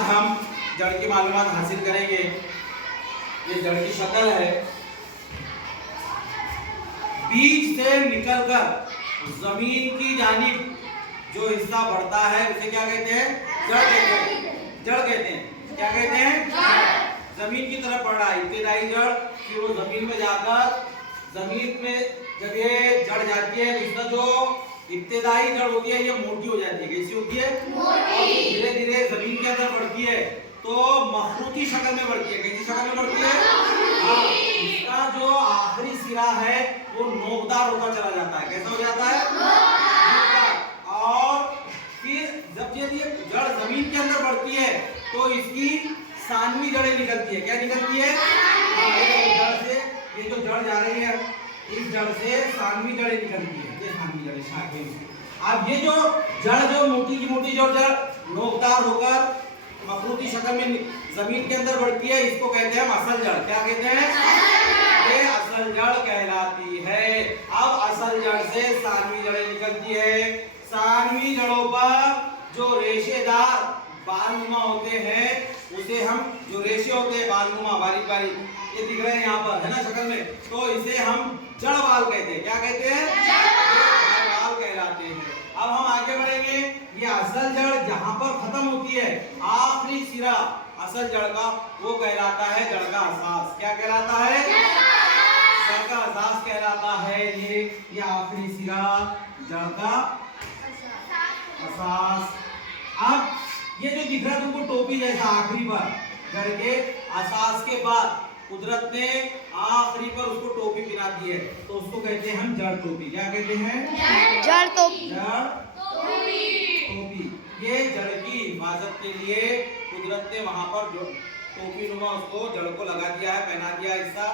आज हम जड़ की मालूमात हासिल करेंगे। ये जड़ की शक्ल है। बीज से निकलकर जमीन की जानिब जो हिस्सा बढ़ता है उसे क्या कहते हैं? जड़ कहते हैं। जड़ कहते हैं। क्या कहते हैं? जमीन की तरफ बढ़ रहा है इब्तिदाई जड़, फिर वो जमीन में जाकर जमीन में जब ये जड़ जाती है तो इसका जो इब्तिदाई जड़ होती है ये मोटी हो जाती है। कैसी होती है? मोटी। धीरे धीरे जमीन के अंदर बढ़ती है तो मखरूती शक्ल में बढ़ती है। कैसी शक्ल में बढ़ती है? हाँ, इसका जो आखिरी सिरा है वो नोकदार होता चला जाता है। कैसा हो जाता है? नोकदार। और फिर जब ये जड़ जमीन के अंदर बढ़ती है तो इसकी सानवी जड़ें निकलती है। क्या निकलती है? हाँ, जड़ से ये जो जड़ जा रही है इस जड़ से सानवी जड़ें निकलती है। ये सानवी जड़ें शाखें। अब ये जो जड़ जो मोटी की मोटी जो जड़ नोकदार होकर मखरूती शक्ल में जमीन के अंदर बढ़ती है इसको कहते हैं हम असल जड़। क्या कहते हैं? ये असल जड़ कहलाती है। अब असल जड़ से सानवी जड़ें निकलती है। सानवी जड़ों पर जो रेशेदार बालनुमा होते हैं उसे हम जो रेशे होते हैं बालनुमा बारीक बारीक ये दिख रहे हैं यहाँ पर है ना शक्ल में, तो इसे हम जड़ बाल कहते हैं। क्या कहते हैं? जड़ बाल कहलाते हैं। अब हम आगे बढ़ेंगे। ये असल जड़ जहाँ पर खत्म होती है आखिरी सिरा असल जड़ का वो कहलाता है जड़ का असास। क्या कहलाता है? जड़ का असास कहलाता है। ये आखिरी सिरा जड़ का असास। अब ये जो दिख रहा है तुमको टोपी जैसा आखिरी पर जड़ के असास के बाद कुदरत ने आखिरी पर उसको टोपी पहना दी है तो उसको कहते हैं हम जड़ टोपी। क्या कहते हैं? जड़ टोपी। जड़ टोपी। ये जड़ की हिफाजत के लिए कुदरत ने वहां पर जो टोपी नुमा उसको जड़ को लगा दिया है, पहना दिया हिस्सा।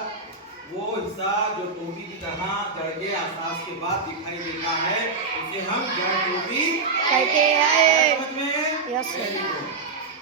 वो हिस्सा जो टोपी की तरह जड़ के असास के बाद दिखाई देता है उसे हम जड़ टोपी कहते हैं। समझ में? यस।